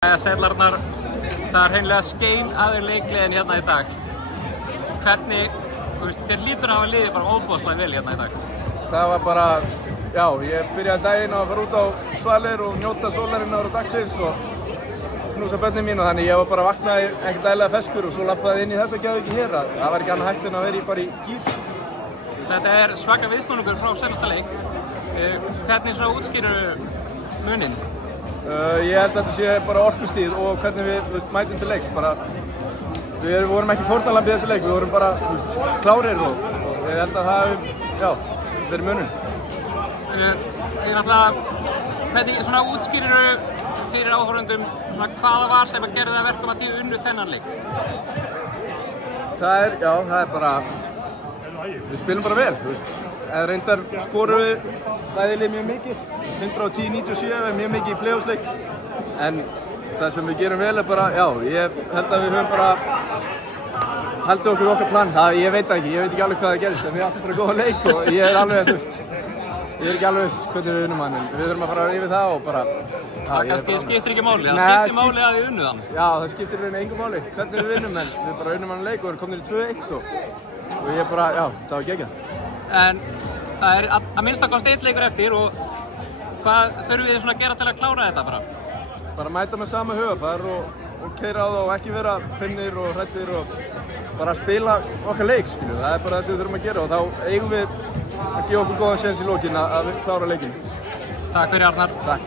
Sælarnar, það hreinlega skein aðeins leikliðin hérna í dag. Hvernig, þér lítur að hafa liðið bara ofboðslega vel hérna í dag? Það var bara, já, ég byrjaði daginn á að fara út á svalir og njóta sólarinnar á dagsins og knúsa börnin mín og þannig ég var bara vaknaði ekkert dægilega feskur og svo lappaði inn í þessa geðviki hér. Það var ekki annað hægt en að vera bara í gýr. Þetta er svaka viðsnúningur frá seinasta leik. Hvernig svona útskýrur muninn? Ég held að þetta sé bara orkustíð og hvernig við mætum til leiks. Við vorum ekki fórnarlambið í þessu leik, við vorum bara klárir og ég held að það hefur verið muninn. Þið náttúrulega, hvernig svona útskýrir fyrir áhorfendum hvaða var sem að gera það verkum að þið unnu þennan leik? Það er bara, við spilum bara vel. Eða reyndar skorum við bæðilið mjög mikið, 110-97 mjög mikið í play-offsleik. En það sem við gerum vel er bara, ég held að við höfum bara haldið okkur okkar plan. Ég veit ekki alveg hvað það gerist, en við áttum bara góða leik og ég er alveg, ég er ekki alveg viss hvernig við unnum hann, en við þurfum að fara yfir það og bara... Það kannski skiptir ekki máli, það skiptir máli að við unnum þann. Já, það skiptir reyna engu máli hvernig við unnum, en við bara unnum hann leik og erum komin í 2-1 og ég bara, það var geggjað. En það er að minnsta kosti einn leikur eftir og hvað þurfum við svona að gera til að klára þetta bara? Bara mæta með sama hugarfar og keyra á það og ekki vera finnir og hræddir og bara spila okkar leik, skilju. Það er bara það sem við þurfum að gera og þá eigum við að gefa okkur góðan séns í lokin að klára leikinn. Takk fyrir Arnar. Takk.